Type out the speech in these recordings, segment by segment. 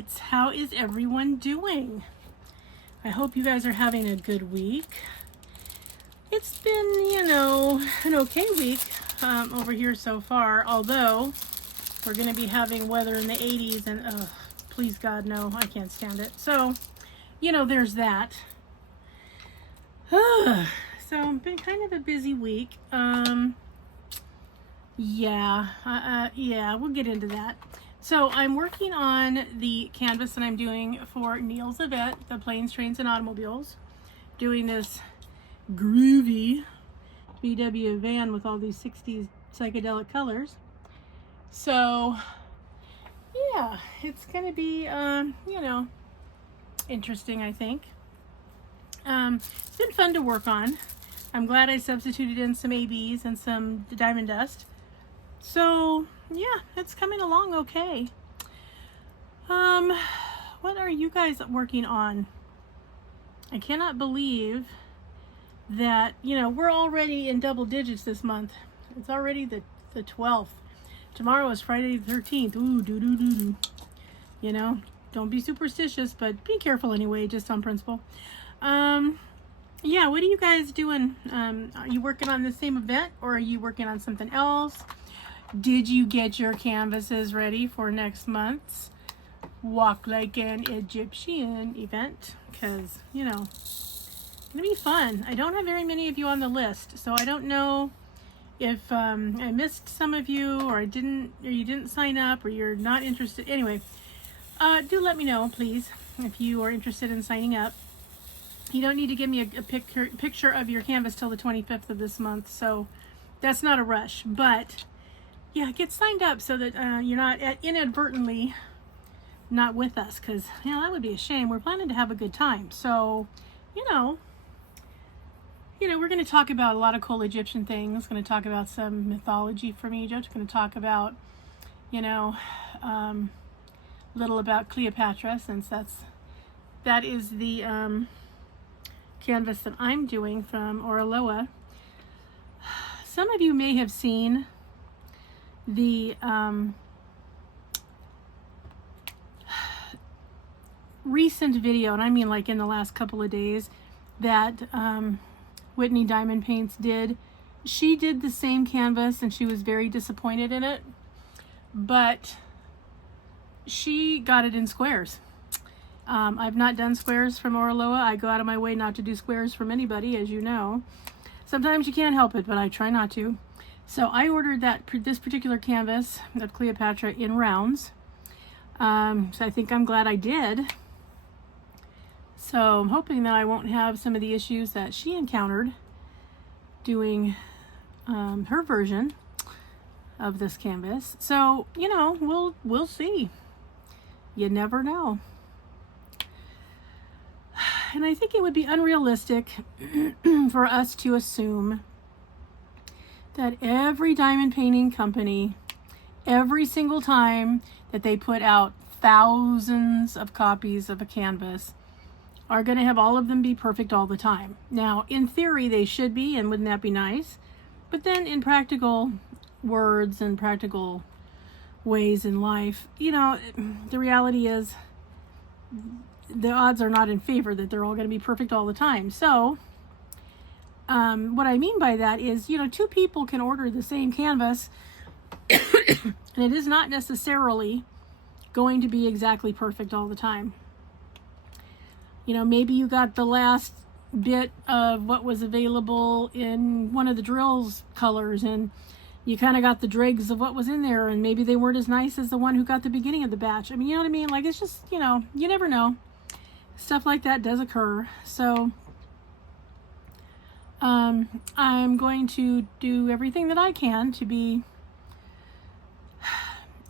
Dragonites. How is everyone doing? I hope you guys are having a good week. It's been, an okay week over here so far, although we're going to be having weather in the 80s and, please God, no, I can't stand it. So, there's that. So, it's been kind of a busy week. We'll get into that. So I'm working on the canvas that I'm doing for Neil's event, the Planes, Trains, and Automobiles. Doing this groovy VW van with all these 60s psychedelic colors. So, yeah, it's going to be, interesting, I think. It's been fun to work on. I'm glad I substituted in some ABs and some diamond dust. So, yeah, it's coming along okay. What are you guys working on? I cannot believe that, we're already in double digits this month. It's already the 12th. Tomorrow is Friday the 13th. Ooh, doo-doo-doo-doo. Don't be superstitious, but be careful anyway, just on principle. Yeah, what are you guys doing? Are you working on the same event, or are you working on something else? Did you get your canvases ready for next month's Walk Like an Egyptian event? Because, it's going to be fun. I don't have very many of you on the list, so I don't know if I missed some of you, or you didn't sign up, or you're not interested. Anyway, do let me know, please, if you are interested in signing up. You don't need to give me a picture of your canvas till the 25th of this month, so that's not a rush. But yeah, get signed up so that you're not inadvertently not with us, because that would be a shame. We're planning to have a good time, so we're going to talk about a lot of cool Egyptian things. Going to talk about some mythology from Egypt. Going to talk about little about Cleopatra, since that is the canvas that I'm doing from Oraloa. Some of you may have seen the recent video, and I mean like in the last couple of days, that Whitney Diamond Paints did. She did the same canvas and she was very disappointed in it, but she got it in squares. I've not done squares from Oraloa. I go out of my way not to do squares from anybody, as you know. Sometimes you can't help it, but I try not to. So I ordered this particular canvas of Cleopatra in rounds. So I think I'm glad I did. So I'm hoping that I won't have some of the issues that she encountered doing her version of this canvas. So, we'll see. You never know. And I think it would be unrealistic for us to assume that every diamond painting company, every single time that they put out thousands of copies of a canvas, are going to have all of them be perfect all the time. Now, in theory, they should be, and wouldn't that be nice? But then in practical words and practical ways in life, the reality is the odds are not in favor that they're all going to be perfect all the time. So what I mean by that is, two people can order the same canvas and it is not necessarily going to be exactly perfect all the time. Maybe you got the last bit of what was available in one of the drills colors, and you kind of got the dregs of what was in there, and maybe they weren't as nice as the one who got the beginning of the batch. I mean, you know what I mean? Like, it's just, you never know. Stuff like that does occur. So I'm going to do everything that I can to be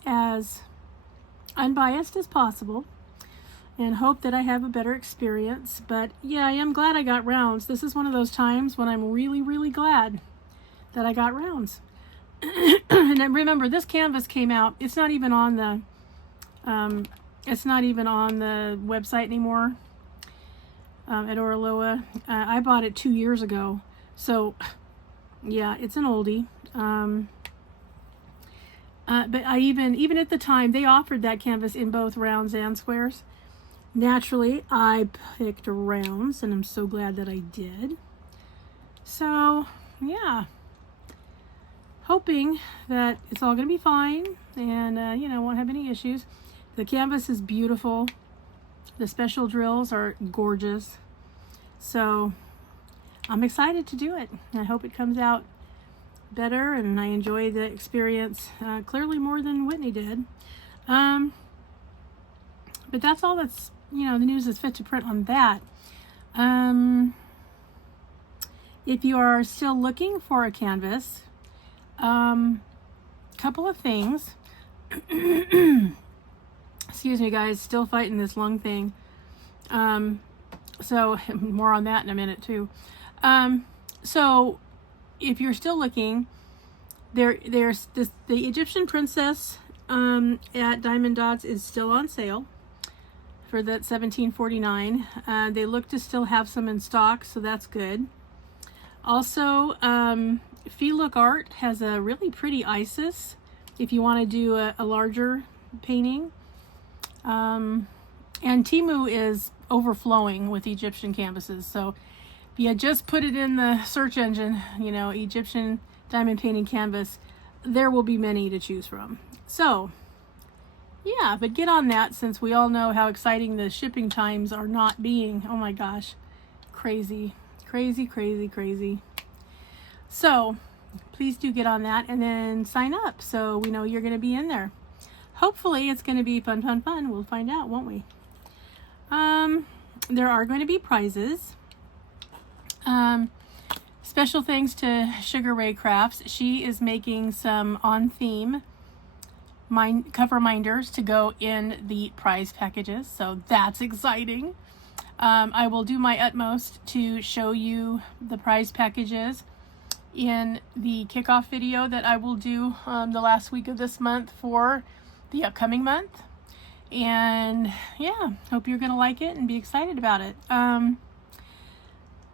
as unbiased as possible and hope that I have a better experience. But yeah, I am glad I got rounds. This is one of those times when I'm really, really glad that I got rounds. And then remember, this canvas came out, it's not even on the website anymore at Oraloa. I bought it 2 years ago, so yeah, it's an oldie. But I even at the time, they offered that canvas in both rounds and squares. Naturally, I picked rounds, and I'm so glad that I did. So, yeah. Hoping that it's all going to be fine and, you know, won't have any issues. The canvas is beautiful. The special drills are gorgeous. So, I'm excited to do it. I hope it comes out better and I enjoy the experience clearly more than Whitney did. But that's all that's, you know, the news is fit to print on that. If you are still looking for a canvas, couple of things. Excuse me, guys, still fighting this lung thing. So more on that in a minute too. So if you're still looking, there's this, the Egyptian Princess at Diamond Dots is still on sale for that $17.49. They look to still have some in stock, so that's good. Also, Look Art has a really pretty Isis if you want to do a larger painting. And Temu is overflowing with Egyptian canvases, so if you just put it in the search engine, you know, Egyptian diamond painting canvas, there will be many to choose from. So yeah, but get on that, since we all know how exciting the shipping times are not being. Oh my gosh, crazy, crazy, crazy, crazy. So please do get on that and then sign up so we know you're going to be in there. Hopefully it's going to be fun, fun, fun. We'll find out, won't we? There are going to be prizes. Special thanks to Sugar Ray Crafts. She is making some on-theme cover minders to go in the prize packages, so that's exciting. I will do my utmost to show you the prize packages in the kickoff video that I will do the last week of this month for the upcoming month. And yeah, hope you're gonna like it and be excited about it.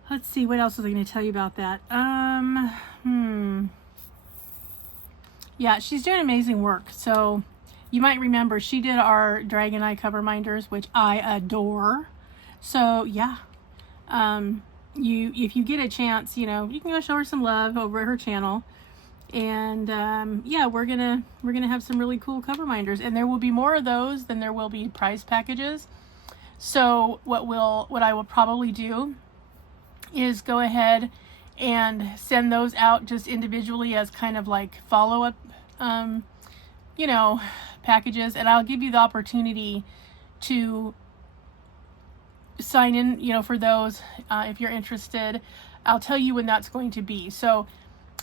Let's see, what else was I going to tell you about that? Yeah, she's doing amazing work. So you might remember she did our Dragonite cover minders, which I adore. So yeah, if you get a chance, you know, you can go show her some love over at her channel. And yeah, we're gonna have some really cool cover minders, and there will be more of those than there will be prize packages. So what I will probably do is go ahead and send those out just individually as kind of like follow-up, you know, packages, and I'll give you the opportunity to sign in, you know, for those if you're interested. I'll tell you when that's going to be. So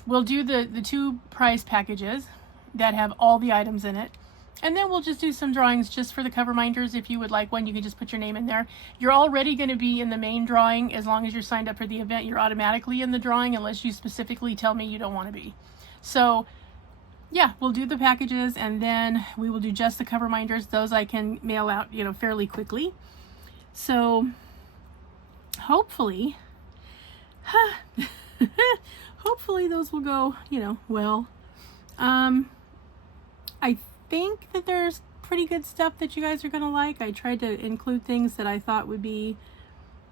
we'll do the 2 prize packages that have all the items in it, and then we'll just do some drawings just for the cover minders. If you would like one, you can just put your name in there. You're already going to be in the main drawing. As long as you're signed up for the event, you're automatically in the drawing unless you specifically tell me you don't want to be. So yeah, we'll do the packages, and then we will do just the cover minders. Those I can mail out, you know, fairly quickly. So hopefully hopefully those will go, you know, well. I think that there's pretty good stuff that you guys are going to like. I tried to include things that I thought would be,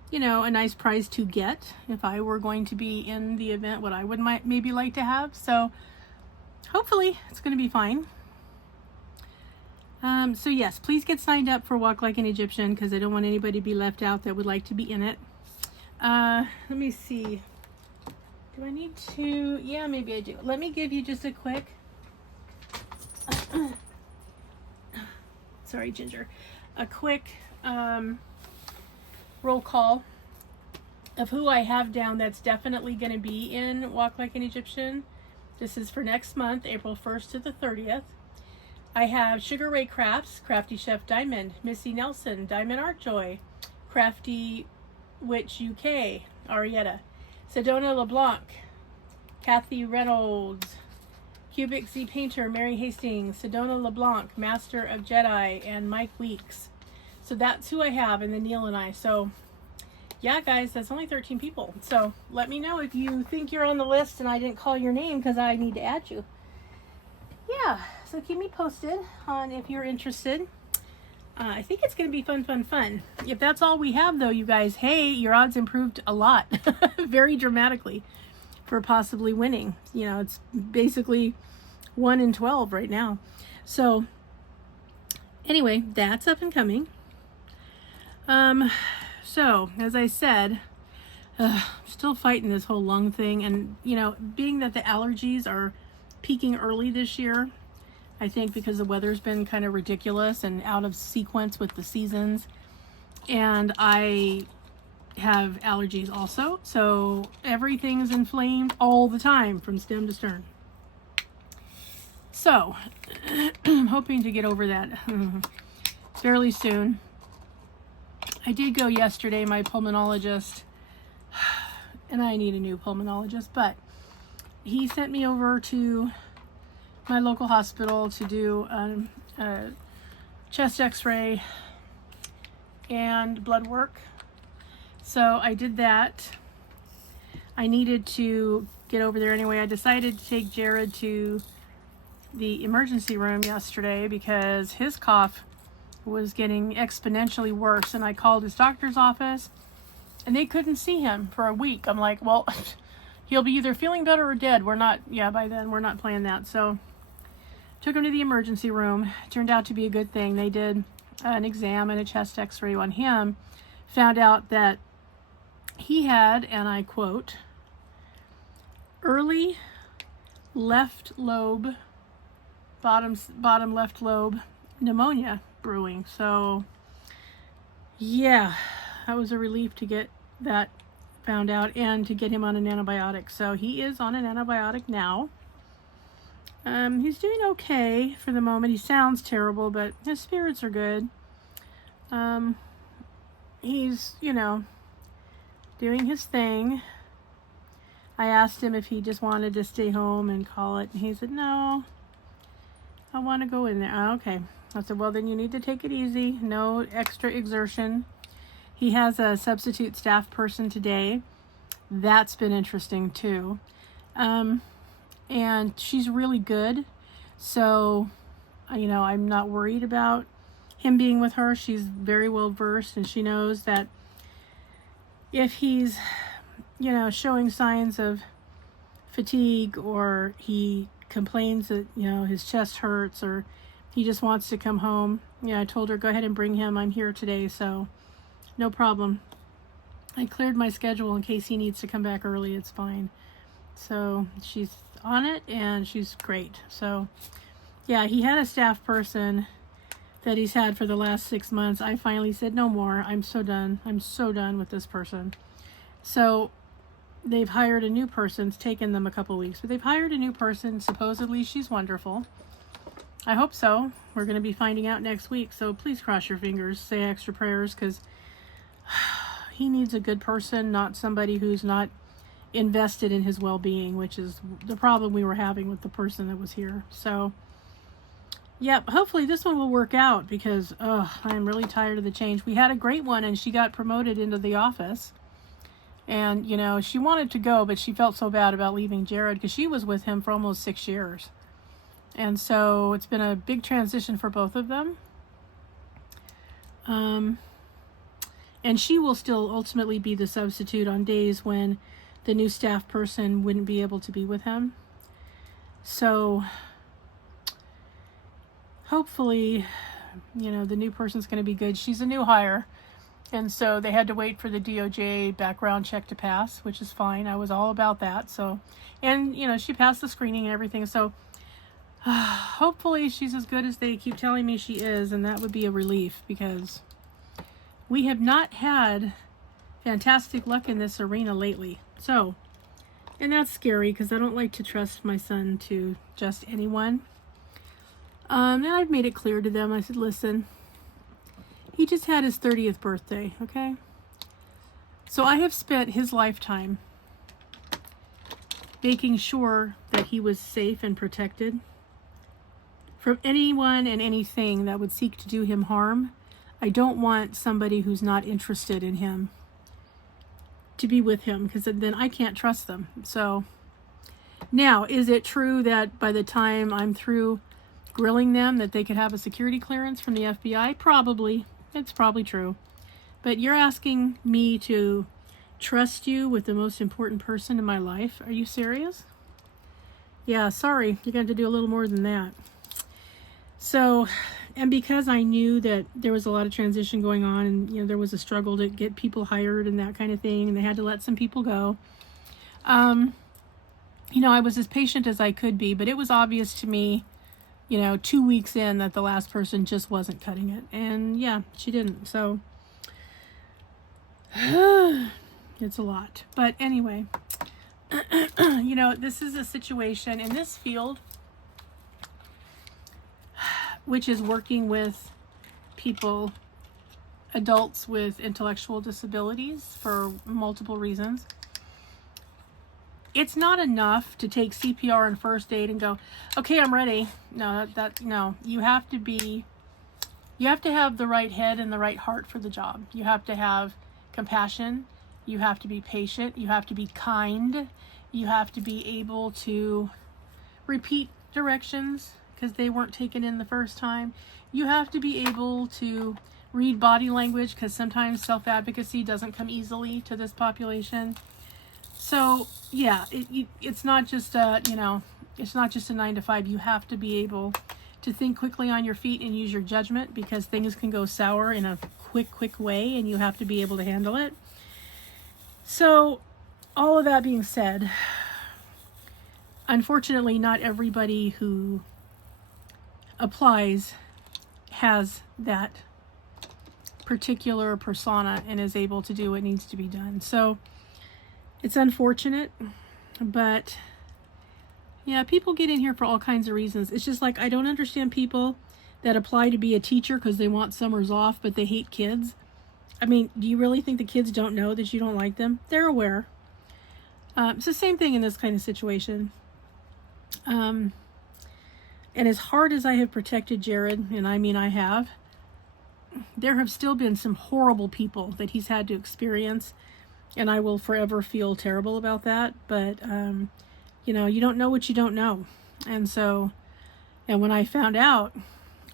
you know, a nice prize to get if I were going to be in the event, what I would maybe like to have. So hopefully it's going to be fine. So yes, please get signed up for Walk Like an Egyptian, because I don't want anybody to be left out that would like to be in it. Let me see. Do I need to? Yeah, maybe I do. Let me give you just a quick sorry, Ginger, a quick roll call of who I have down that's definitely going to be in Walk Like an Egyptian. This is for next month, April 1st to the 30th. I have Sugar Ray Crafts, Crafty Chef Diamond, Missy Nelson, Diamond Art Joy, Crafty Witch UK, Arietta, Sedona LeBlanc, Kathy Reynolds, Cubic Z Painter, Mary Hastings, Sedona LeBlanc, Master of Jedi, and Mike Weeks. So that's who I have, and then Neil and I. So yeah, guys, that's only 13 people. So let me know if you think you're on the list and I didn't call your name, because I need to add you. yeah, so keep me posted on if you're interested. I think it's going to be fun. If that's all we have, though, you guys, hey, your odds improved a lot, very dramatically, for possibly winning. You know, it's basically 1 in 12 right now. So, anyway, that's up and coming. So, as I said, still fighting this whole lung thing. And, you know, being that the allergies are peaking early this year, I think because the weather's been kind of ridiculous and out of sequence with the seasons. And I have allergies also. So everything's inflamed all the time from stem to stern. So I'm hoping to get over that fairly soon. I did go yesterday, my pulmonologist, and I need a new pulmonologist, but he sent me over to my local hospital to do a chest x-ray and blood work. So I did that. I needed to get over there anyway. I decided to take Jared to the emergency room yesterday because his cough was getting exponentially worse, and I called his doctor's office and they couldn't see him for a week. I'm like, well, he'll be either feeling better or dead. By then we're not playing that. So took him to the emergency room. Turned out to be a good thing. They did an exam and a chest x-ray on him. Found out that he had, and I quote, early left lobe, bottom left lobe pneumonia brewing. So yeah, that was a relief to get that found out and to get him on an antibiotic. So he is on an antibiotic now. He's doing okay for the moment. He sounds terrible, but his spirits are good. He's, you know, doing his thing. I asked him if he just wanted to stay home and call it, and he said, no, I want to go in there. Okay. I said, well, then you need to take it easy. No extra exertion. He has a substitute staff person today. That's been interesting too. And she's really good. So, you know, I'm not worried about him being with her. She's very well versed, and she knows that if he's, you know, showing signs of fatigue, or he complains that, you know, his chest hurts, or he just wants to come home. Yeah, I told her, go ahead and bring him. I'm here today, so no problem. I cleared my schedule in case he needs to come back early. It's fine. So she's on it, and she's great. So yeah, he had a staff person that he's had for the last 6 months. I finally said, no more. I'm so done. I'm so done with this person. So they've hired a new person. It's taken them a couple weeks, but they've hired a new person. Supposedly she's wonderful. I hope so. We're going to be finding out next week. So please cross your fingers, say extra prayers, because he needs a good person, not somebody who's not invested in his well-being, which is the problem we were having with the person that was here. So yep, hopefully this one will work out, because I'm really tired of the change. We had a great one, and she got promoted into the office, and you know, she wanted to go, but she felt so bad about leaving Jared because she was with him for almost 6 years. And so it's been a big transition for both of them. And she will still ultimately be the substitute on days when the new staff person wouldn't be able to be with him. So hopefully, you know, the new person's going to be good. She's a new hire, and so they had to wait for the DOJ background check to pass, which is fine. I was all about that. So, and you know, she passed the screening and everything. So hopefully she's as good as they keep telling me she is, and that would be a relief, because we have not had fantastic luck in this arena lately. So, and that's scary, because I don't like to trust my son to just anyone. And I've made it clear to them. I said, listen, he just had his 30th birthday, okay? So I have spent his lifetime making sure that he was safe and protected from anyone and anything that would seek to do him harm. I don't want somebody who's not interested in him to be with him, because then I can't trust them. So Now, is it true that by the time I'm through grilling them that they could have a security clearance from the FBI? Probably. It's probably true. But you're asking me to trust you with the most important person in my life? Are you serious? Yeah, sorry. You're going to have to do a little more than that. So, and because I knew that there was a lot of transition going on, and there was a struggle to get people hired and that kind of thing, and they had to let some people go, I was as patient as I could be, but it was obvious to me, 2 weeks in, that the last person just wasn't cutting it. And yeah, she didn't. So it's a lot. But anyway, this is a situation in this field, which is working with people, adults with intellectual disabilities for multiple reasons. It's not enough to take CPR and first aid and go, okay, I'm ready. No, no. You have to have the right head and the right heart for the job. You have to have compassion. You have to be patient. You have to be kind. You have to be able to repeat directions because they weren't taken in the first time. You have to be able to read body language because sometimes self-advocacy doesn't come easily to this population. So yeah, it's not just it's not just a 9 to 5. You have to be able to think quickly on your feet and use your judgment because things can go sour in a quick way, and you have to be able to handle it. So all of that being said, unfortunately, not everybody who applies has that particular persona and is able to do what needs to be done. So it's unfortunate, but yeah, people get in here for all kinds of reasons. It's just like, I don't understand people that apply to be a teacher because they want summers off, but they hate kids. I mean, do you really think the kids don't know that you don't like them? They're aware. It's the same thing in this kind of situation. And as hard as I have protected Jared, and I mean I have, there have still been some horrible people that he's had to experience. And I will forever feel terrible about that. But, you don't know what you don't know. And so, and when I found out,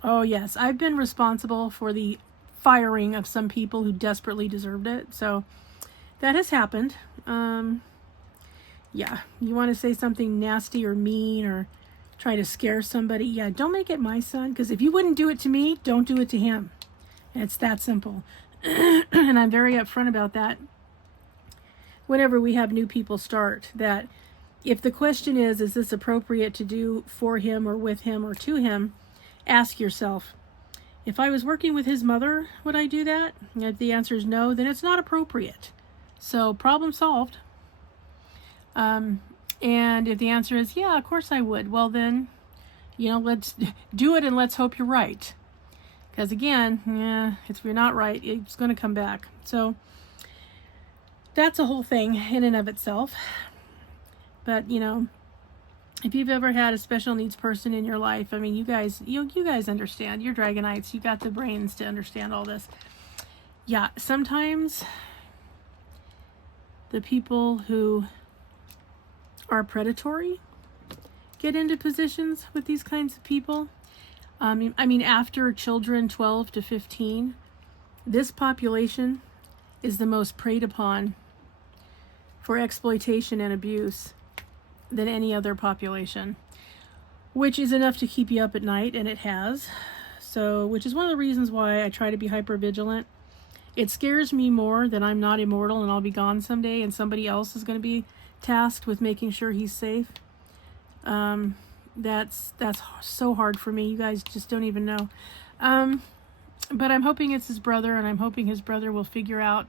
oh yes, I've been responsible for the firing of some people who desperately deserved it. So that has happened. Yeah, you want to say something nasty or mean or try to scare somebody. Yeah, don't make it my son. Because if you wouldn't do it to me, don't do it to him. And it's that simple. And I'm very upfront about that. Whenever we have new people start, that if the question is this appropriate to do for him or with him or to him, ask yourself, if I was working with his mother, would I do that? And if the answer is no, then it's not appropriate. So problem solved. And if the answer is, yeah, of course I would, well then, let's do it and let's hope you're right. Because again, if you're not right, it's going to come back. So that's a whole thing in and of itself. But, if you've ever had a special needs person in your life, I mean, you guys understand. You're Dragonites. You got the brains to understand all this. Yeah, sometimes the people who are predatory get into positions with these kinds of people. I mean, after children 12 to 15, this population is the most preyed upon for exploitation and abuse than any other population, which is enough to keep you up at night, and it has. So, which is one of the reasons why I try to be hyper vigilant. It scares me more that I'm not immortal and I'll be gone someday and somebody else is going to be tasked with making sure he's safe. That's so hard for me. You guys just don't even know. But I'm hoping it's his brother, and I'm hoping his brother will figure out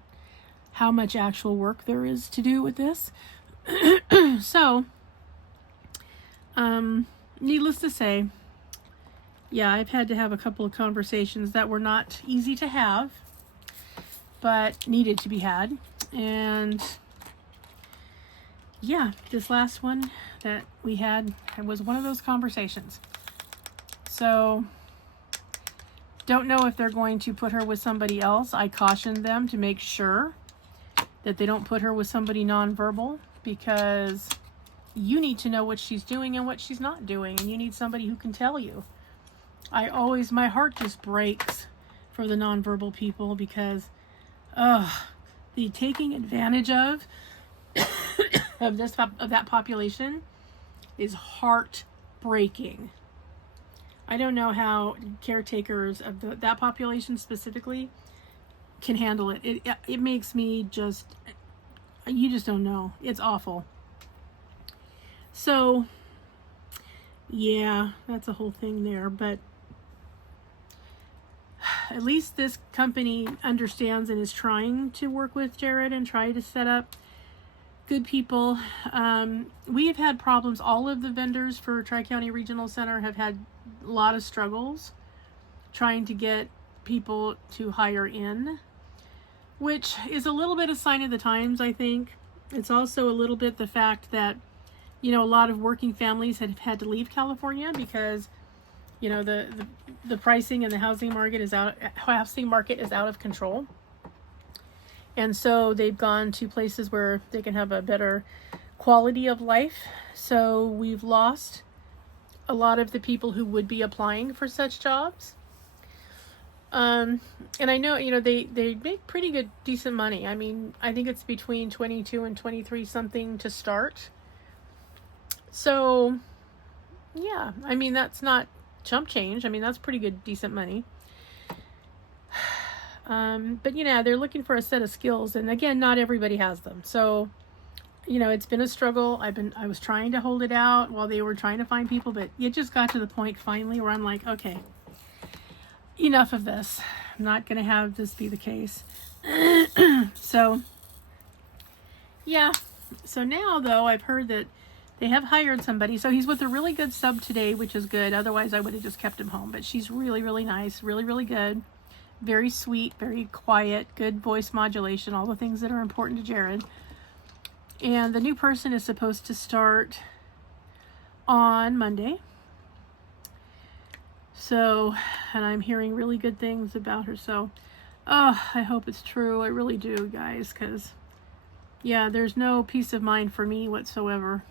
how much actual work there is to do with this. So, needless to say, yeah, I've had to have a couple of conversations that were not easy to have, but needed to be had. And yeah, this last one that we had was one of those conversations. So, don't know if they're going to put her with somebody else. I cautioned them to make sure that they don't put her with somebody nonverbal, because you need to know what she's doing and what she's not doing, and you need somebody who can tell you. My heart just breaks for the nonverbal people because, the taking advantage of that population is heartbreaking. I don't know how caretakers of that population specifically can handle it. It makes me you just don't know. It's awful. So, yeah, that's a whole thing there. But at least this company understands and is trying to work with Jared and try to set up good people. We have had problems. All of the vendors for Tri-County Regional Center have had a lot of struggles trying to get people to hire in, which is a little bit a sign of the times, I think. It's also a little bit the fact that, a lot of working families have had to leave California because, the pricing and the housing market is out of control. And so they've gone to places where they can have a better quality of life. So we've lost a lot of the people who would be applying for such jobs. And I know, they make pretty good, decent money. I mean, I think it's between 22 and 23 something to start. So, yeah, I mean, that's not chump change. I mean, that's pretty good, decent money. But, they're looking for a set of skills. And again, not everybody has them. So, it's been a struggle. I was trying to hold it out while they were trying to find people, but it just got to the point finally where I'm like, okay, enough of this. I'm not going to have this be the case. So, yeah. So now, though, I've heard that they have hired somebody. So he's with a really good sub today, which is good. Otherwise, I would have just kept him home. But she's really, really nice. Really, really good. Very sweet. Very quiet. Good voice modulation. All the things that are important to Jared. And the new person is supposed to start on Monday. So, and I'm hearing really good things about her. So, I hope it's true. I really do, guys. Because, yeah, there's no peace of mind for me whatsoever.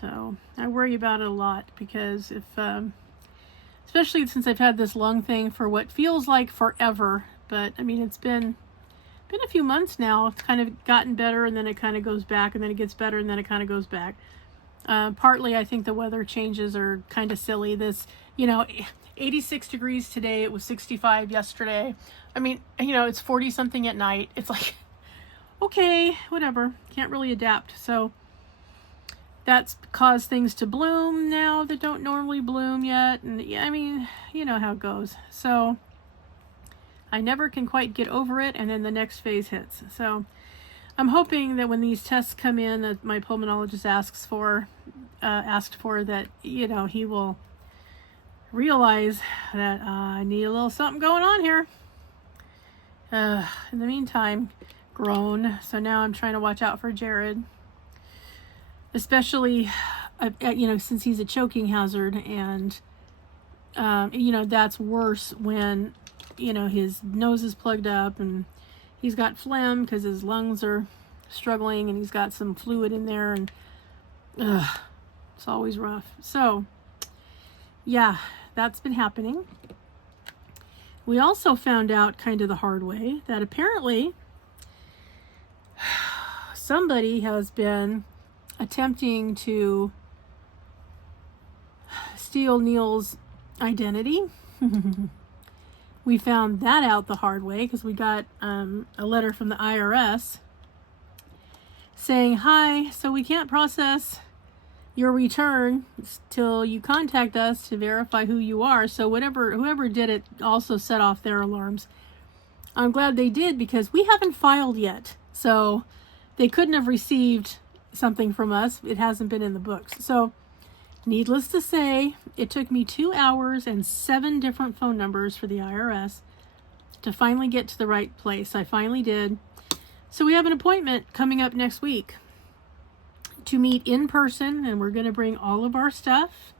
So, I worry about it a lot. Because if, especially since I've had this lung thing for what feels like forever. But, I mean, it's been a few months now. It's kind of gotten better, and then it kind of goes back, and then it gets better, and then it kind of goes back. Partly, I think the weather changes are kind of silly. This, 86 degrees today. It was 65 yesterday. I mean, it's 40 something at night. It's like, okay, whatever. Can't really adapt. So that's caused things to bloom now that don't normally bloom yet. And yeah, I mean, you know how it goes. So I never can quite get over it, and then the next phase hits. So I'm hoping that when these tests come in that my pulmonologist asked for that, he will realize that I need a little something going on here. In the meantime, grown. So now I'm trying to watch out for Jared, especially, since he's a choking hazard, and that's worse when his nose is plugged up and he's got phlegm because his lungs are struggling and he's got some fluid in there, and it's always rough. So, yeah, that's been happening. We also found out kind of the hard way that apparently somebody has been attempting to steal Neil's identity. We found that out the hard way because we got a letter from the IRS saying, hi, so we can't process your return till you contact us to verify who you are. So whoever did it also set off their alarms. I'm glad they did because we haven't filed yet. So they couldn't have received something from us. It hasn't been in the books. So needless to say, it took me 2 hours and 7 different phone numbers for the IRS to finally get to the right place. I finally did. So we have an appointment coming up next week to meet in person, and we're going to bring all of our stuff,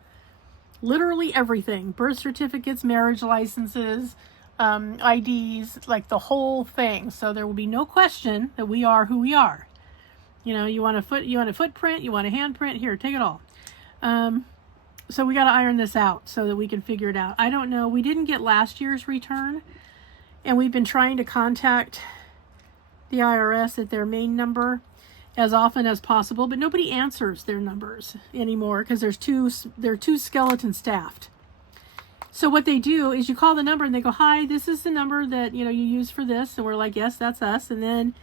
literally everything, birth certificates, marriage licenses, IDs, like the whole thing. So there will be no question that we are who we are. You know, you want a footprint, you want a handprint, here, take it all. So we got to iron this out so that we can figure it out. I don't know. We didn't get last year's return, and we've been trying to contact the IRS at their main number as often as possible, but nobody answers their numbers anymore because they're too skeleton staffed. So what they do is you call the number and they go, "Hi, this is the number that, you know, you use for this." And we're like, "Yes, that's us." And then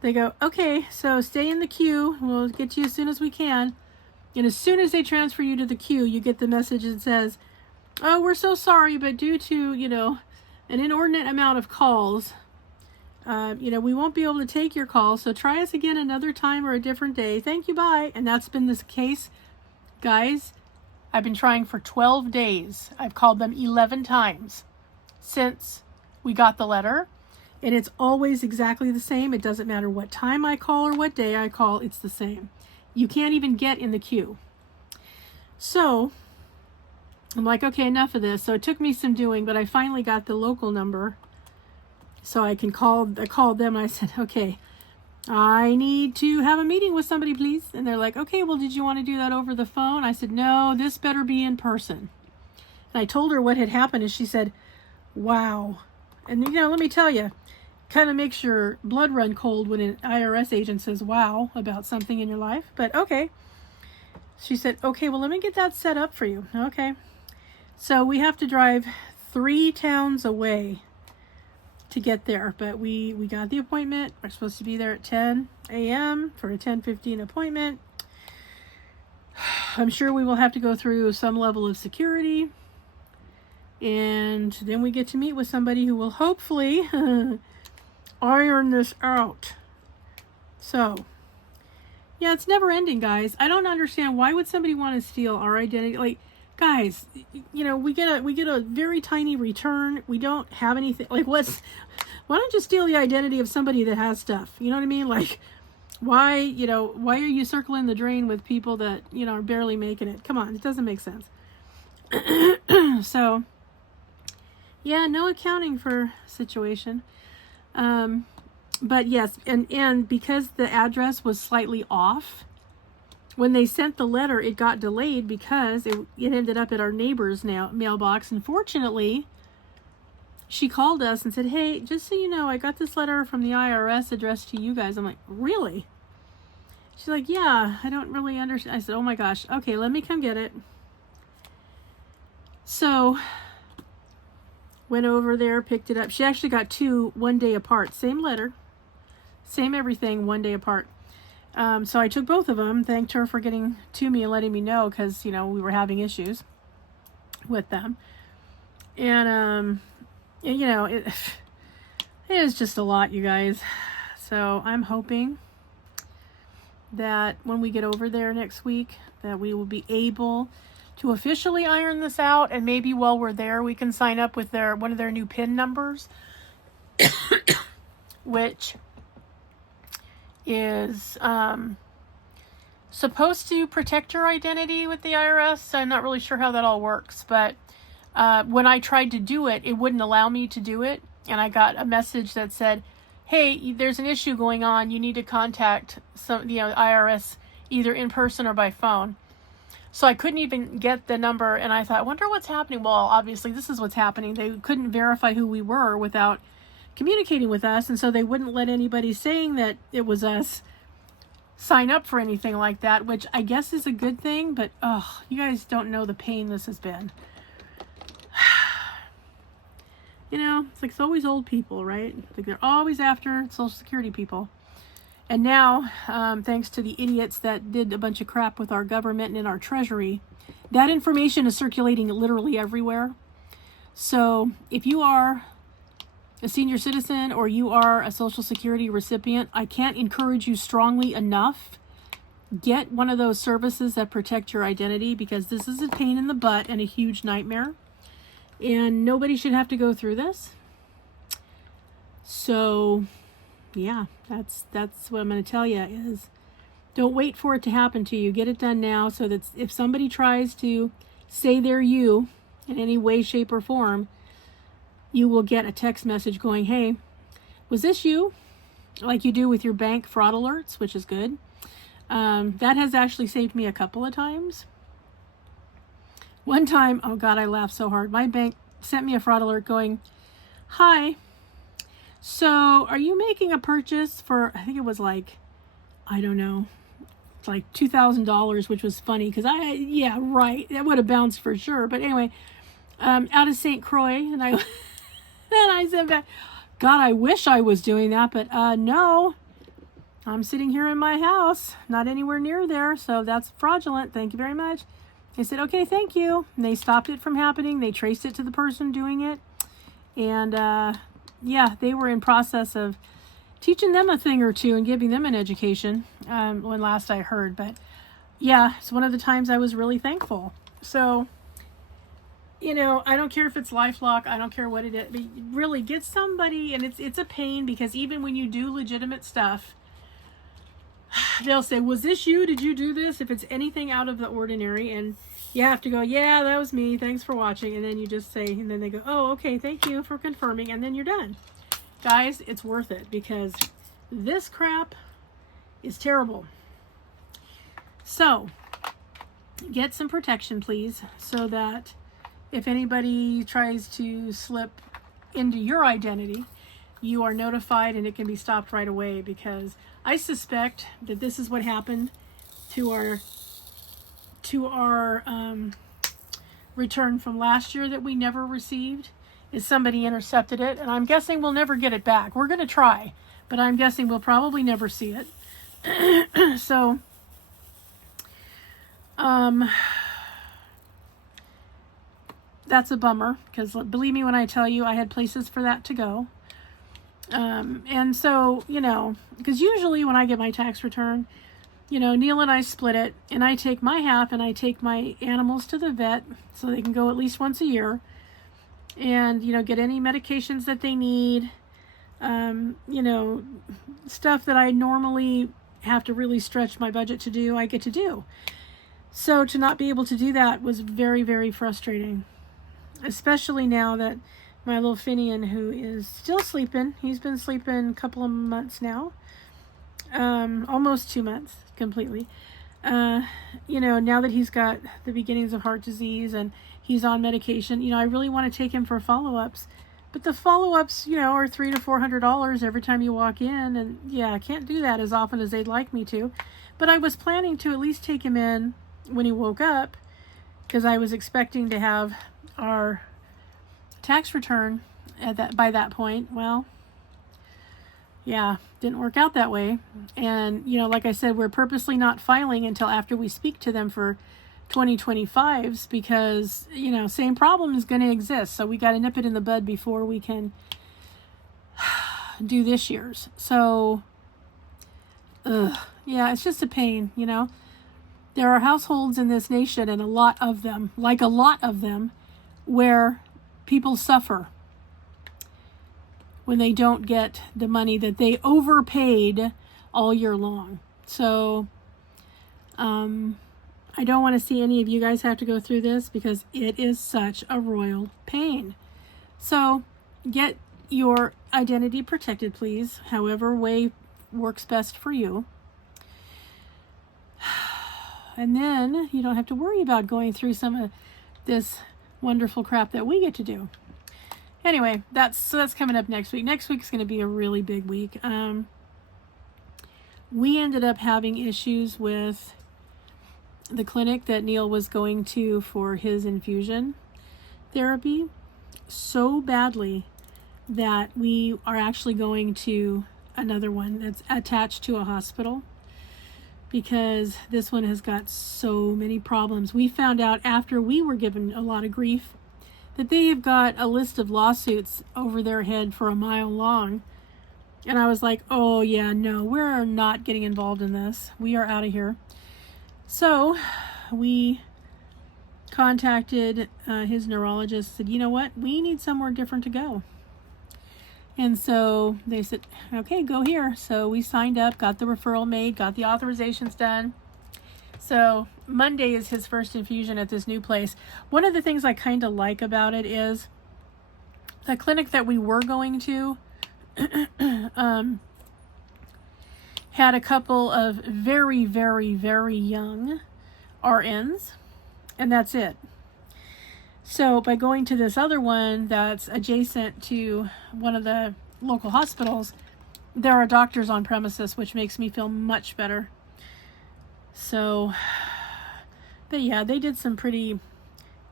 they go, "Okay, so stay in the queue. We'll get to you as soon as we can." And as soon as they transfer you to the queue, you get the message that says, "Oh, we're so sorry, but due to, you know, an inordinate amount of calls, you know, we won't be able to take your call. So try us again another time or a different day. Thank you, bye." And that's been this case. Guys, I've been trying for 12 days. I've called them 11 times since we got the letter. And it's always exactly the same. It doesn't matter what time I call or what day I call, it's the same. You can't even get in the queue. So I'm like, okay, enough of this. So it took me some doing, but I finally got the local number so I can call. I called them and I said, "Okay, I need to have a meeting with somebody, please." And they're like, "Okay, well, did you want to do that over the phone?" I said, "No, this better be in person." And I told her what had happened and she said, "Wow." And, you know, let me tell you, kind of makes your blood run cold when an IRS agent says "wow" about something in your life. But okay. She said, "Okay, well, let me get that set up for you." Okay. So we have to drive 3 towns away to get there. But we got the appointment. We're supposed to be there at 10 a.m. for a 10:15 appointment. I'm sure we will have to go through some level of security. And then we get to meet with somebody who will hopefully iron this out. So, yeah, it's never ending, guys. I don't understand, why would somebody want to steal our identity? Like, guys, you know, we get a very tiny return. We don't have anything. Like, why don't you steal the identity of somebody that has stuff? You know what I mean? Like, why are you circling the drain with people that, you know, are barely making it? Come on, it doesn't make sense. So, yeah, no accounting for situation. But yes, and because the address was slightly off, when they sent the letter, it got delayed because it ended up at our neighbor's mailbox. And fortunately, she called us and said, "Hey, just so you know, I got this letter from the IRS addressed to you guys." I'm like, "Really?" She's like, "Yeah, I don't really understand." I said, "Oh my gosh, okay, let me come get it." So went over there, picked it up. She actually got 2 one day apart. Same letter, same everything, 1 day apart. So I took both of them, thanked her for getting to me and letting me know, because, you know, we were having issues with them. And, you know, it is just a lot, you guys. So I'm hoping that when we get over there next week, that we will be able to officially iron this out, and maybe while we're there we can sign up with one of their new PIN numbers, which is supposed to protect your identity with the IRS. I'm not really sure how that all works, but when I tried to do it, it wouldn't allow me to do it, and I got a message that said, "Hey, there's an issue going on. You need to contact IRS either in person or by phone." So I couldn't even get the number, and I thought, I wonder what's happening. Well, obviously this is what's happening. They couldn't verify who we were without communicating with us, and so they wouldn't let anybody saying that it was us sign up for anything like that, which I guess is a good thing, but oh, you guys don't know the pain this has been. You know, it's always old people, right? Like, they're always after Social Security people. And now, thanks to the idiots that did a bunch of crap with our government and in our treasury, that information is circulating literally everywhere. So if you are a senior citizen or you are a Social Security recipient, I can't encourage you strongly enough. Get one of those services that protect your identity, because this is a pain in the butt and a huge nightmare. And nobody should have to go through this. So yeah, that's what I'm going to tell you is, don't wait for it to happen to you. Get it done now, so that if somebody tries to say they're you in any way, shape, or form, you will get a text message going, "Hey, was this you? like you do with your bank fraud alerts, which is good. That has actually saved me a couple of times. One time, oh God, I laughed so hard. My bank sent me a fraud alert going, "Hi, so are you making a purchase for," I think it was like, I don't know, like $2,000, which was funny because yeah, right, that would have bounced for sure. But anyway, out of St. Croix, and I, and I said back, "God, I wish I was doing that, but no, I'm sitting here in my house, not anywhere near there, so that's fraudulent. Thank you very much." They said, "Okay, thank you." And they stopped it from happening. They traced it to the person doing it. And yeah, they were in process of teaching them a thing or two and giving them an education when last I heard. But yeah, it's one of the times I was really thankful. So, you know, I don't care if it's LifeLock. I don't care what it is. But really get somebody, and it's a pain because even when you do legitimate stuff, they'll say, "Was this you? Did you do this?" If it's anything out of the ordinary, and you have to go, "Yeah, that was me. Thanks for watching." And then you just say, and then they go, "Oh, okay, thank you for confirming." And then you're done. Guys, it's worth it because this crap is terrible. So get some protection, please, so that if anybody tries to slip into your identity, you are notified and it can be stopped right away, because I suspect that this is what happened to our return from last year that we never received, is somebody intercepted it, and I'm guessing we'll never get it back. We're going to try, but I'm guessing we'll probably never see it. So, that's a bummer, because believe me when I tell you, I had places for that to go. And so, you know, because usually when I get my tax return, you know, Neil and I split it, and I take my half and I take my animals to the vet so they can go at least once a year and, you know, get any medications that they need, you know, stuff that I normally have to really stretch my budget to do, I get to do. So to not be able to do that was very, very frustrating, especially now that my little Finian, who is still sleeping, he's been sleeping a couple of months now, almost 2 months completely. You know, now that he's got the beginnings of heart disease and he's on medication, you know, I really want to take him for follow-ups, but the follow-ups, you know, are $300 to $400 every time you walk in, and yeah, I can't do that as often as they'd like me to. But I was planning to at least take him in when he woke up, because I was expecting to have our tax return by that point. Well, yeah, didn't work out that way. And, you know, like I said, we're purposely not filing until after we speak to them for 2025s, because, you know, same problem is going to exist. So we got to nip it in the bud before we can do this year's. So, yeah, it's just a pain, you know. There are households in this nation, and a lot of them, where people suffer when they don't get the money that they overpaid all year long. So, I don't want to see any of you guys have to go through this, because it is such a royal pain. So, get your identity protected, please, however way works best for you. And then you don't have to worry about going through some of this wonderful crap that we get to do. Anyway, that's coming up next week. Next week's going to be a really big week. We ended up having issues with the clinic that Neil was going to for his infusion therapy so badly that we are actually going to another one that's attached to a hospital, because this one has got so many problems. We found out after we were given a lot of grief that they have got a list of lawsuits over their head for a mile long. And I was like, oh yeah, no, we're not getting involved in this. We are out of here. So we contacted his neurologist, said, you know what, we need somewhere different to go. And so they said, okay, go here. So we signed up, got the referral made, got the authorizations done. So Monday is his first infusion at this new place. One of the things I kind of like about it is the clinic that we were going to, had a couple of very, very, very young RNs, and that's it. So by going to this other one that's adjacent to one of the local hospitals, there are doctors on premises, which makes me feel much better. So, but yeah, they did some pretty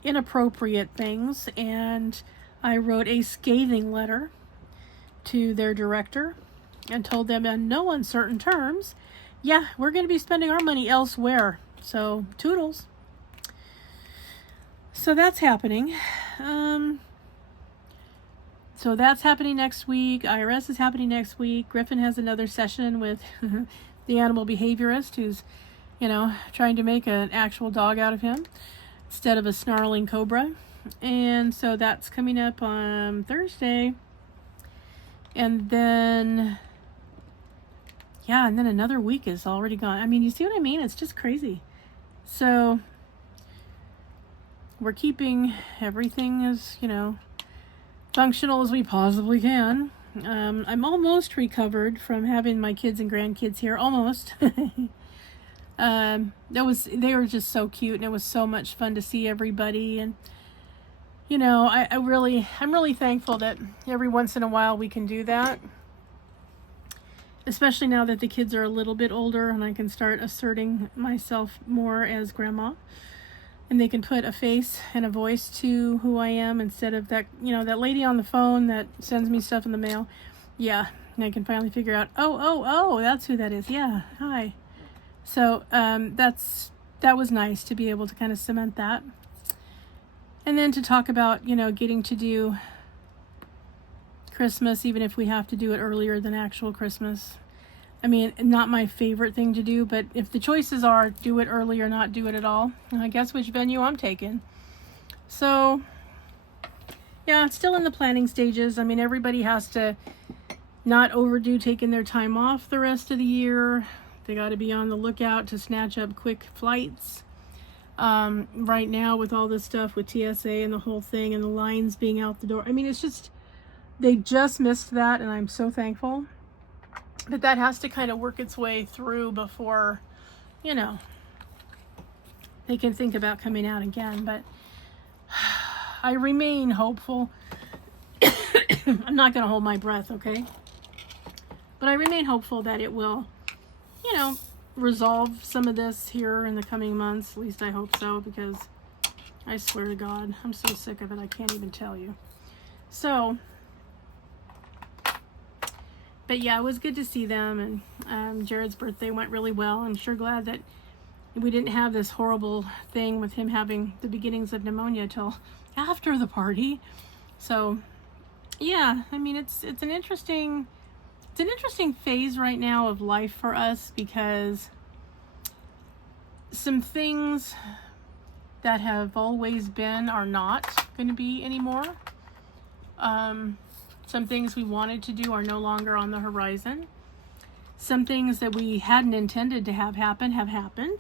inappropriate things, and I wrote a scathing letter to their director and told them in no uncertain terms, yeah, we're going to be spending our money elsewhere. So, toodles. So that's happening. So that's happening next week. IRS is happening next week. Griffin has another session with the animal behaviorist who's, trying to make an actual dog out of him instead of a snarling cobra. And so that's coming up on Thursday. And then, and then another week is already gone. I mean, you see what I mean? It's just crazy. So we're keeping everything as, functional as we possibly can. I'm almost recovered from having my kids and grandkids here. Almost. They were just so cute, and it was so much fun to see everybody. And I'm really thankful that every once in a while we can do that, especially now that the kids are a little bit older and I can start asserting myself more as grandma. And they can put a face and a voice to who I am instead of that, that lady on the phone that sends me stuff in the mail. Yeah, and I can finally figure out, oh, that's who that is. Yeah, hi. So that was nice to be able to kind of cement that. And then to talk about, getting to do Christmas, even if we have to do it earlier than actual Christmas. I mean, not my favorite thing to do, but if the choices are do it early or not do it at all, I guess which venue I'm taking. So, yeah, it's still in the planning stages. I mean, everybody has to not overdo taking their time off the rest of the year. They got to be on the lookout to snatch up quick flights. Right now with all this stuff with TSA and the whole thing and the lines being out the door. I mean, it's just, they just missed that, and I'm so thankful. But that has to kind of work its way through before, they can think about coming out again. But I remain hopeful. I'm not going to hold my breath, okay? But I remain hopeful that it will, resolve some of this here in the coming months. At least I hope so, because I swear to God, I'm so sick of it, I can't even tell you. So, but yeah, it was good to see them, and Jared's birthday went really well. I'm sure glad that we didn't have this horrible thing with him having the beginnings of pneumonia till after the party. So, yeah, I mean, it's an interesting phase right now of life for us, because some things that have always been are not going to be anymore. Some things we wanted to do are no longer on the horizon. Some things that we hadn't intended to have happen have happened.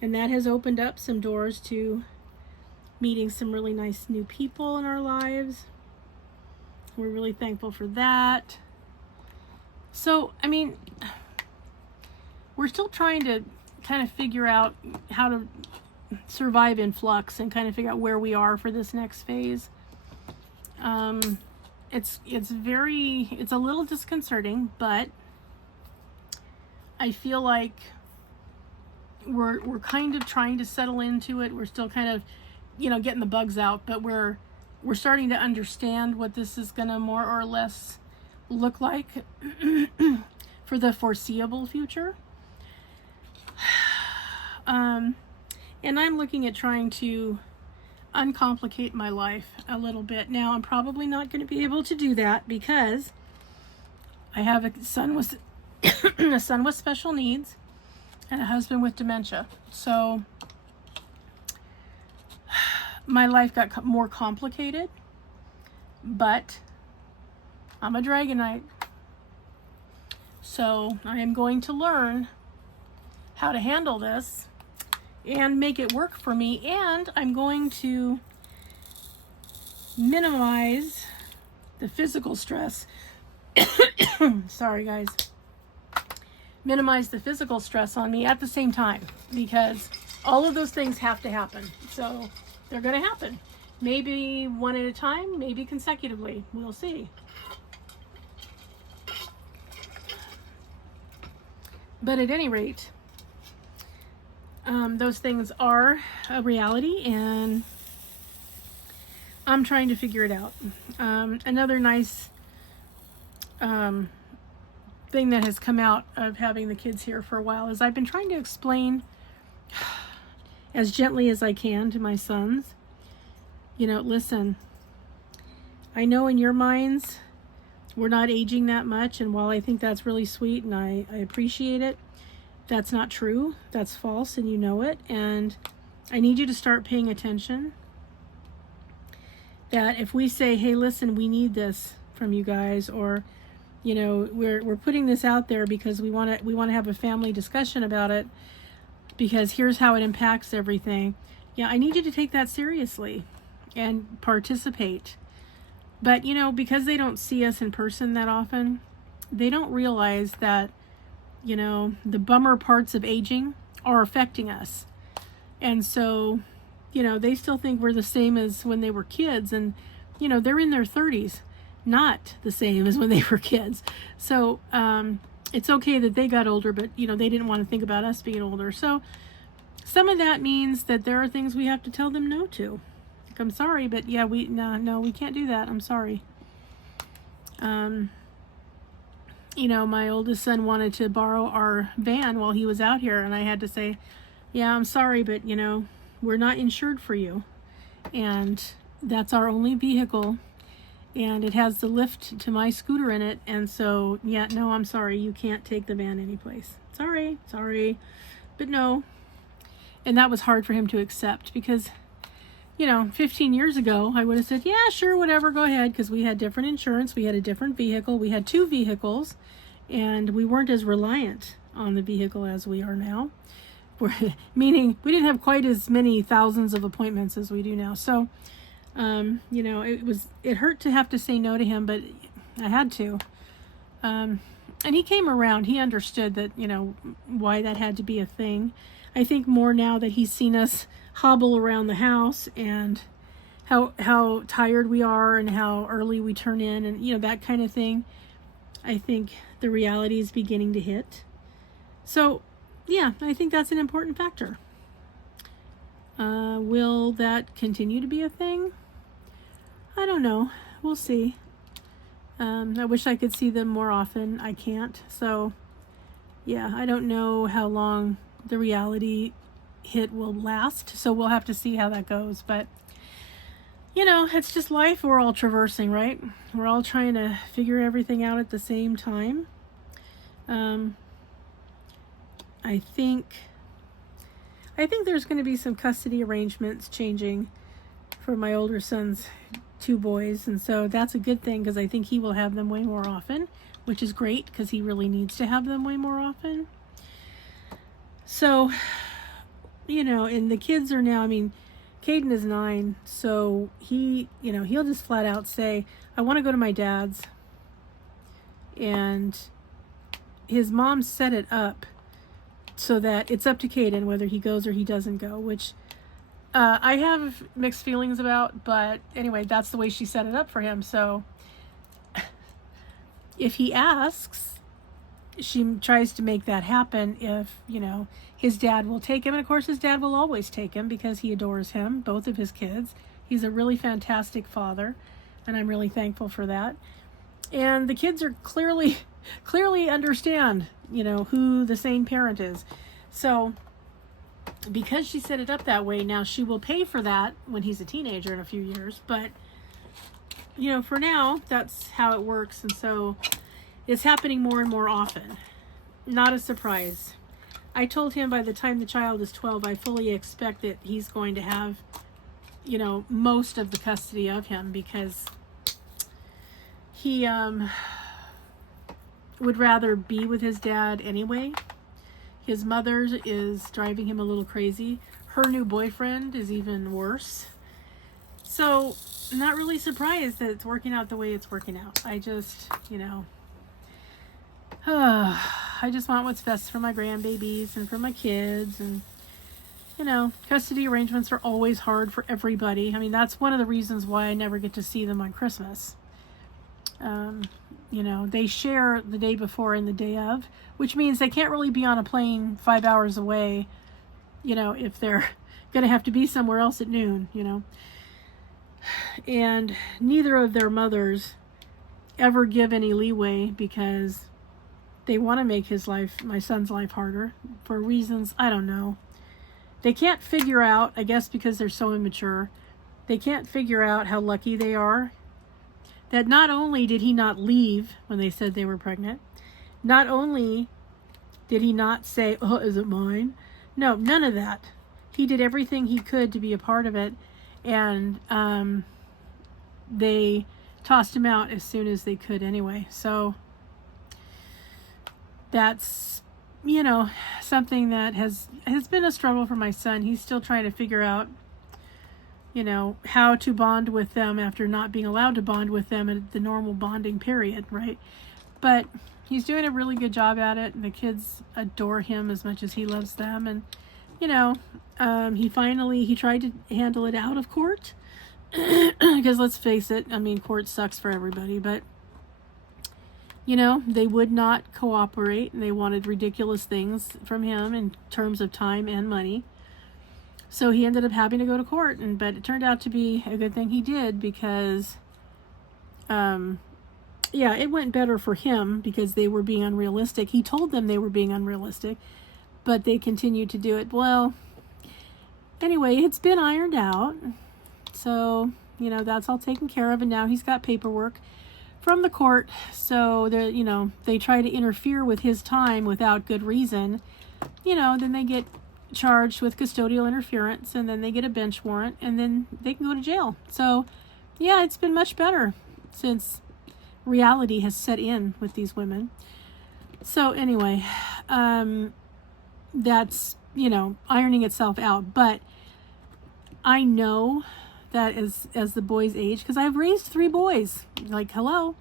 And that has opened up some doors to meeting some really nice new people in our lives. We're really thankful for that. So, I mean, we're still trying to kind of figure out how to survive in flux and kind of figure out where we are for this next phase. It's a little disconcerting, but I feel like we're kind of trying to settle into it. We're still kind of, getting the bugs out, but we're starting to understand what this is going to more or less look like for the foreseeable future. And I'm looking at trying to uncomplicate my life a little bit. Now, I'm probably not going to be able to do that because I have a son with special needs and a husband with dementia. So my life got more complicated, but I'm a Dragonite. So I am going to learn how to handle this and make it work for me, and I'm going to minimize the physical stress. Sorry, guys. minimize the physical stress on me at the same time, because all of those things have to happen. So they're going to happen. Maybe one at a time, maybe consecutively. We'll see. But at any rate, those things are a reality, and I'm trying to figure it out. Another nice thing that has come out of having the kids here for a while is I've been trying to explain as gently as I can to my sons, listen, I know in your minds we're not aging that much, and while I think that's really sweet and I appreciate it, that's not true. That's false, and you know it. And I need you to start paying attention. That if we say, hey, listen, we need this from you guys, or we're putting this out there because we want to have a family discussion about it, because here's how it impacts everything. Yeah, I need you to take that seriously and participate. But because they don't see us in person that often, they don't realize that the bummer parts of aging are affecting us. And so they still think we're the same as when they were kids, and they're in their 30s, not the same as when they were kids. So it's okay that they got older, but they didn't want to think about us being older. So some of that means that there are things we have to tell them no to. Like, I'm sorry, but yeah, no, we can't do that. I'm sorry. My oldest son wanted to borrow our van while he was out here, and I had to say, yeah, I'm sorry, but we're not insured for you, and that's our only vehicle, and it has the lift to my scooter in it, and so yeah, no, I'm sorry, you can't take the van anyplace. Sorry, but no. And that was hard for him to accept, because 15 years ago I would have said, yeah, sure, whatever, go ahead, because we had different insurance, we had a different vehicle, we had 2 vehicles, and we weren't as reliant on the vehicle as we are now. Meaning we didn't have quite as many thousands of appointments as we do now. So, it hurt to have to say no to him, but I had to. And he came around. He understood that, why that had to be a thing. I think more now that he's seen us hobble around the house, and how tired we are, and how early we turn in, and, that kind of thing. I think the reality is beginning to hit. So, yeah, I think that's an important factor. Will that continue to be a thing? I don't know. We'll see. I wish I could see them more often. I can't. So, yeah, I don't know how long the reality hit will last. So we'll have to see how that goes. But, it's just life we're all traversing, right? We're all trying to figure everything out at the same time. I think there's going to be some custody arrangements changing for my older son's 2 boys, and so that's a good thing, because I think he will have them way more often, which is great, because he really needs to have them way more often. So, and the kids are now, Caden is 9, so he'll just flat out say, I want to go to my dad's, and his mom set it up so that it's up to Caden whether he goes or he doesn't go, which I have mixed feelings about, but anyway, that's the way she set it up for him. So if he asks, she tries to make that happen if, his dad will take him. And of course, his dad will always take him because he adores him, both of his kids. He's a really fantastic father, and I'm really thankful for that. And the kids are clearly understand, who the sane parent is. So because she set it up that way, now she will pay for that when he's a teenager in a few years. But, for now, that's how it works. And so it's happening more and more often. Not a surprise. I told him by the time the child is 12, I fully expect that he's going to have, most of the custody of him, because he would rather be with his dad anyway. His mother is driving him a little crazy. Her new boyfriend is even worse. So, I'm not really surprised that it's working out the way it's working out. I just, I just want what's best for my grandbabies and for my kids. And, you know, custody arrangements are always hard for everybody. I mean, that's one of the reasons why I never get to see them on Christmas. You know, they share the day before and the day of, which means they can't really be on a plane 5 hours away, you know, if they're going to have to be somewhere else at noon, you know. And neither of their mothers ever give any leeway because they want to make my son's life harder for reasons, I don't know. They can't figure out, I guess because they're so immature, they can't figure out how lucky they are that not only did he not leave when they said they were pregnant, not only did he not say, oh, is it mine? No, none of that. He did everything he could to be a part of it, and they tossed him out as soon as they could anyway. So that's, you know, something that has been a struggle for my son. He's still trying to figure out, you know, how to bond with them after not being allowed to bond with them at the normal bonding period, right? But he's doing a really good job at it, and the kids adore him as much as he loves them. And, you know, he tried to handle it out of court, because let's face it, I mean, court sucks for everybody, but, you know, they would not cooperate, and they wanted ridiculous things from him in terms of time and money. So he ended up having to go to court, but it turned out to be a good thing he did because, yeah, it went better for him because they were being unrealistic. He told them they were being unrealistic, but they continued to do it. Well, anyway, it's been ironed out. So, you know, that's all taken care of, and now he's got paperwork from the court. So, you know, they try to interfere with his time without good reason. You know, then they get charged with custodial interference, and then they get a bench warrant, and then they can go to jail. So yeah, it's been much better since reality has set in with these women. So anyway, that's, you know, ironing itself out. But I know that as the boys age, because I've raised 3 boys, like, hello,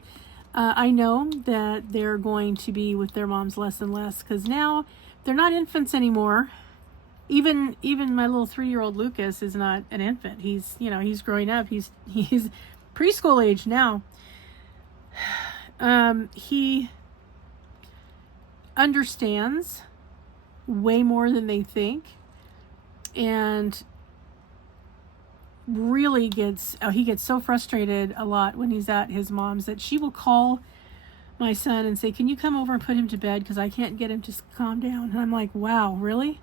I know that they're going to be with their moms less and less, because now they're not infants anymore. Even my little 3-year-old Lucas is not an infant. He's, you know, he's growing up. He's preschool age now. He understands way more than they think, and really he gets so frustrated a lot when he's at his mom's that she will call my son and say, can you come over and put him to bed because I can't get him to calm down. And I'm like, wow, really?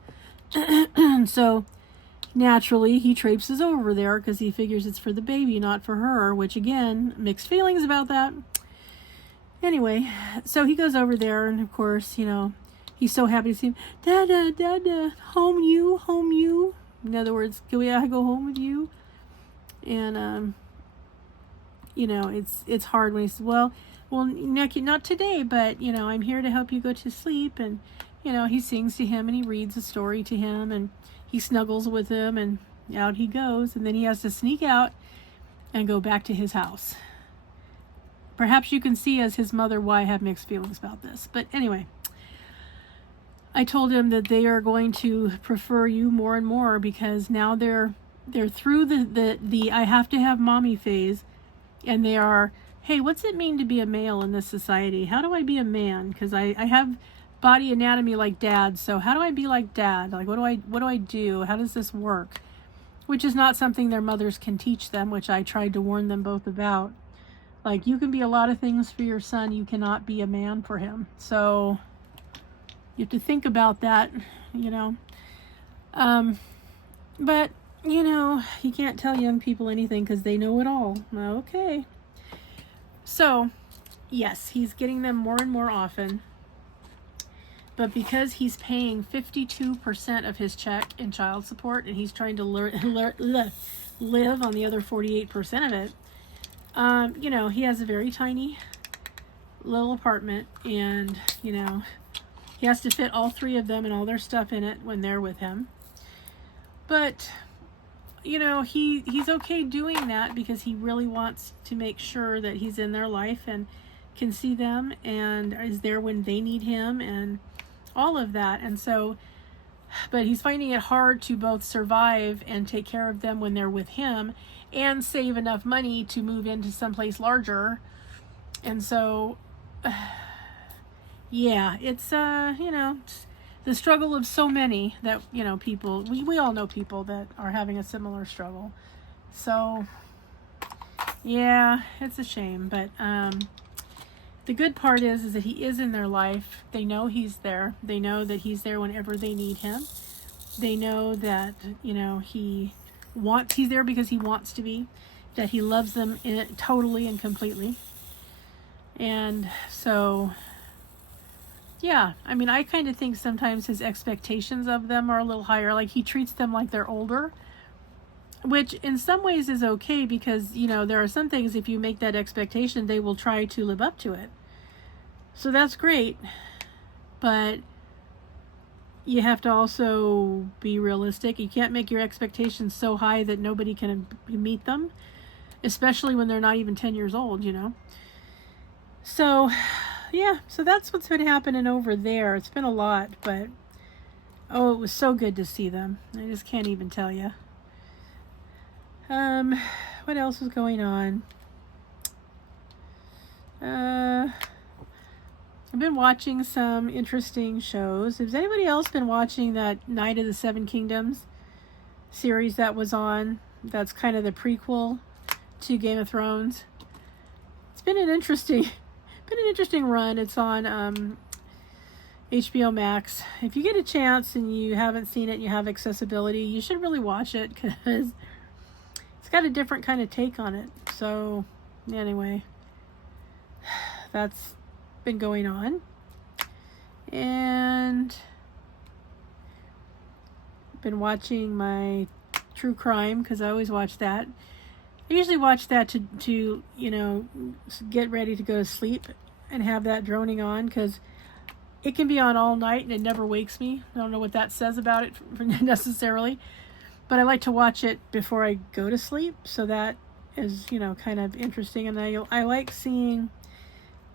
So naturally he traipses over there because he figures it's for the baby, not for her, which again, mixed feelings about that. Anyway, so he goes over there, and of course, you know, he's so happy to see him. Dada, Dada, home you. In other words, can I go home with you? And you know, it's hard when he says, well, not today, but you know, I'm here to help you go to sleep. And you know, he sings to him, and he reads a story to him, and he snuggles with him, and out he goes. And then he has to sneak out and go back to his house. Perhaps you can see as his mother why I have mixed feelings about this. But anyway, I told him that they are going to prefer you more and more because now they're through the I have to have mommy phase, and they are, hey, what's it mean to be a male in this society? How do I be a man? Because I have body anatomy like dad, so how do I be like dad? Like, what do I do? How does this work? Which is not something their mothers can teach them, which I tried to warn them both about. Like, you can be a lot of things for your son, you cannot be a man for him. So you have to think about that, you know. But, you know, you can't tell young people anything because they know it all. Okay. So, yes, he's getting them more and more often. But because he's paying 52% of his check in child support, and he's trying to live on the other 48% of it, you know, he has a very tiny little apartment, and, you know, he has to fit all 3 of them and all their stuff in it when they're with him. But, you know, he's okay doing that because he really wants to make sure that he's in their life, and can see them and is there when they need him and all of that. And so, but he's finding it hard to both survive and take care of them when they're with him and save enough money to move into someplace larger. And so, yeah, it's, you know, the struggle of so many that, you know, people, we all know people that are having a similar struggle. So, yeah, it's a shame. But the good part is that he is in their life. They know he's there. They know that he's there whenever they need him. They know that, you know, he's there because he wants to be, that he loves them totally and completely. And so, yeah, I mean, I kind of think sometimes his expectations of them are a little higher. Like, he treats them like they're older, which in some ways is okay because, you know, there are some things, if you make that expectation, they will try to live up to it. So that's great. But you have to also be realistic. You can't make your expectations so high that nobody can meet them, especially when they're not even 10 years old, you know. So, yeah, so that's what's been happening over there. It's been a lot, but, oh, it was so good to see them. I just can't even tell you. What else was going on? I've been watching some interesting shows. Has anybody else been watching that Night of the Seven Kingdoms series that was on? That's kind of the prequel to Game of Thrones. It's been an interesting run. It's on HBO Max. If you get a chance and you haven't seen it and you have accessibility, you should really watch it because it's got a different kind of take on it. So anyway, that's been going on. And been watching my true crime because I always watch that. I usually watch that to you know, get ready to go to sleep and have that droning on because it can be on all night and it never wakes me. I don't know what that says about it necessarily, but I like to watch it before I go to sleep. So that is, you know, kind of interesting. And I like seeing,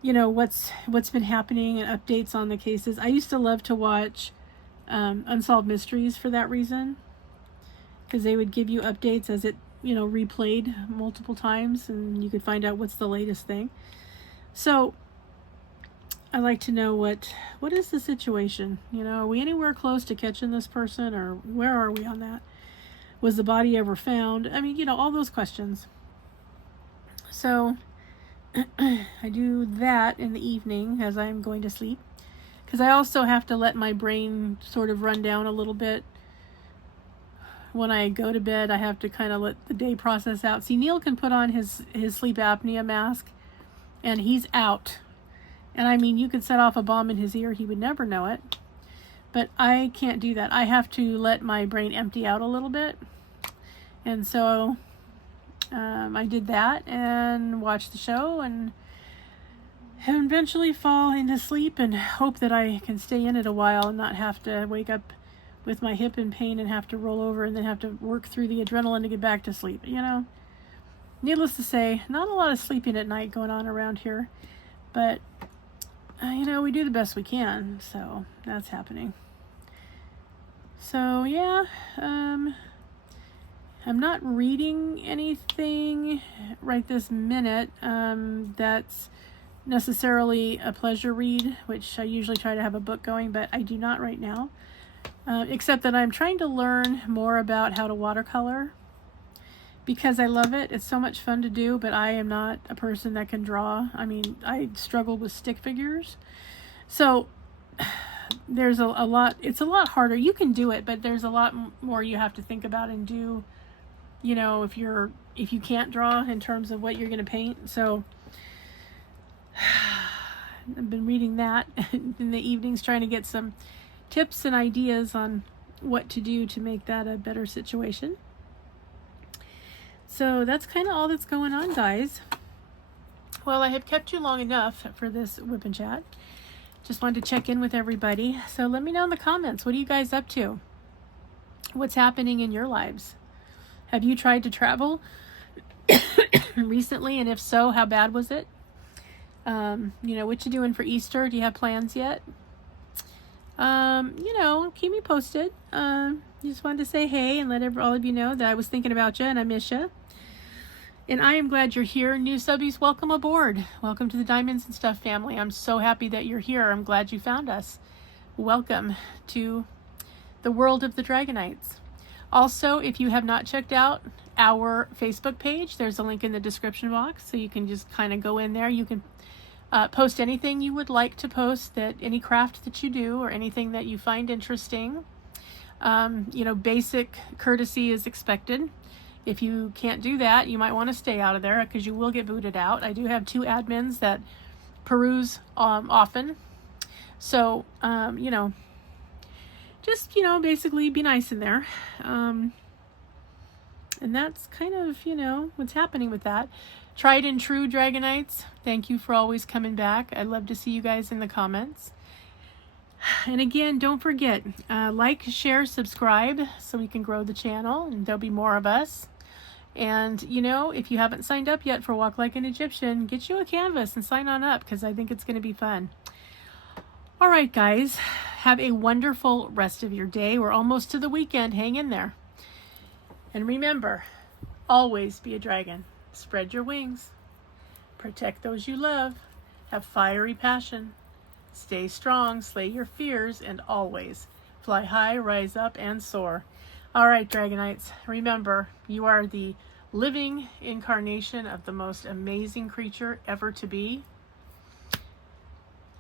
you know, what's been happening and updates on the cases. I used to love to watch Unsolved Mysteries for that reason, because they would give you updates as it, you know, replayed multiple times and you could find out what's the latest thing. So I like to know what is the situation? You know, are we anywhere close to catching this person, or where are we on that? Was the body ever found? I mean, you know, all those questions. So I do that in the evening as I'm going to sleep, because I also have to let my brain sort of run down a little bit. When I go to bed, I have to kind of let the day process out. See, Neil can put on his sleep apnea mask and he's out. And I mean, you could set off a bomb in his ear, he would never know it. But I can't do that. I have to let my brain empty out a little bit. And so I did that and watched the show and eventually fall into sleep and hope that I can stay in it a while and not have to wake up with my hip in pain and have to roll over and then have to work through the adrenaline to get back to sleep. You know, needless to say, not a lot of sleeping at night going on around here, but you know, we do the best we can, so that's happening. So yeah, I'm not reading anything right this minute that's necessarily a pleasure read, which I usually try to have a book going, but I do not right now. Except that I'm trying to learn more about how to watercolor because I love it. It's so much fun to do, but I am not a person that can draw. I mean, I struggle with stick figures. So there's a lot, it's a lot harder. You can do it, but there's a lot more you have to think about and do, you know, if you can't draw in terms of what you're going to paint. So I've been reading that in the evenings, trying to get some tips and ideas on what to do to make that a better situation. So that's kind of all that's going on, guys. Well, I have kept you long enough for this WIP N Chat. Just wanted to check in with everybody. So let me know in the comments, what are you guys up to? What's happening in your lives? Have you tried to travel recently? And if so, how bad was it? You know, what you doing for Easter? Do you have plans yet? You know, keep me posted. Just wanted to say hey and let all of you know that I was thinking about you and I miss you. And I am glad you're here. New subbies, welcome aboard. Welcome to the Diamonds and Stuff family. I'm so happy that you're here. I'm glad you found us. Welcome to the world of the Dragonites. Also, if you have not checked out our Facebook page, there's a link in the description box, so you can just kind of go in there. You can post anything you would like to post, that any craft that you do or anything that you find interesting. You know, basic courtesy is expected. If you can't do that, you might want to stay out of there because you will get booted out. I do have 2 admins that peruse often. So, you know, just, you know, basically be nice in there. And that's kind of, you know, what's happening with that. Tried and true Dragonites, thank you for always coming back. I'd love to see you guys in the comments. And again, don't forget, like, share, subscribe so we can grow the channel and there'll be more of us. And, you know, if you haven't signed up yet for Walk Like an Egyptian, get you a canvas and sign on up because I think it's going to be fun. All right, guys, have a wonderful rest of your day. We're almost to the weekend. Hang in there. And remember, always be a dragon. Spread your wings. Protect those you love. Have fiery passion. Stay strong, slay your fears, and always fly high, rise up, and soar. All right, Dragonites, remember, you are the living incarnation of the most amazing creature ever to be.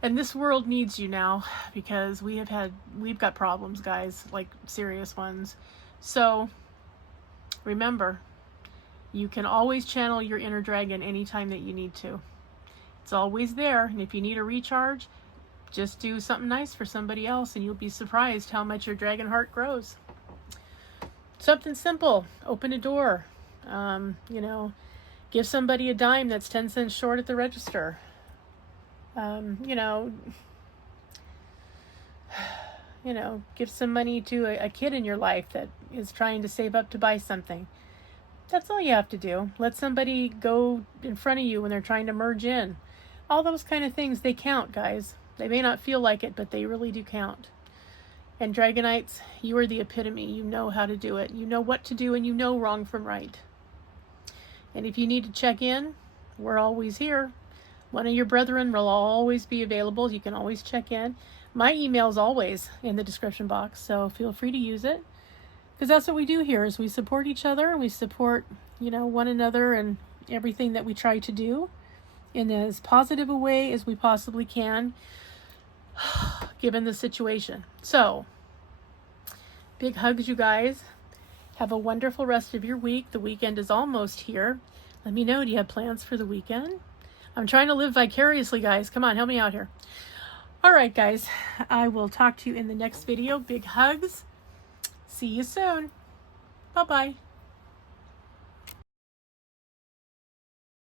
And this world needs you now because we've got problems, guys, like serious ones. So remember, you can always channel your inner dragon anytime that you need to. It's always there. And if you need a recharge, just do something nice for somebody else and you'll be surprised how much your dragon heart grows. Something simple. Open a door. You know, give somebody a dime that's 10 cents short at the register. You know, give some money to a kid in your life that is trying to save up to buy something. That's all you have to do. Let somebody go in front of you when they're trying to merge in. All those kind of things, they count, guys. They may not feel like it, but they really do count. And Dragonites, you are the epitome. You know how to do it. You know what to do and you know wrong from right. And if you need to check in, we're always here. One of your brethren will always be available. You can always check in. My email's always in the description box, so feel free to use it. Because that's what we do here, is we support each other. We support, you know, one another and everything that we try to do in as positive a way as we possibly can, given the situation. So, big hugs, you guys. Have a wonderful rest of your week. The weekend is almost here. Let me know, do you have plans for the weekend? I'm trying to live vicariously, guys. Come on, help me out here. All right, guys. I will talk to you in the next video. Big hugs. See you soon. Bye-bye.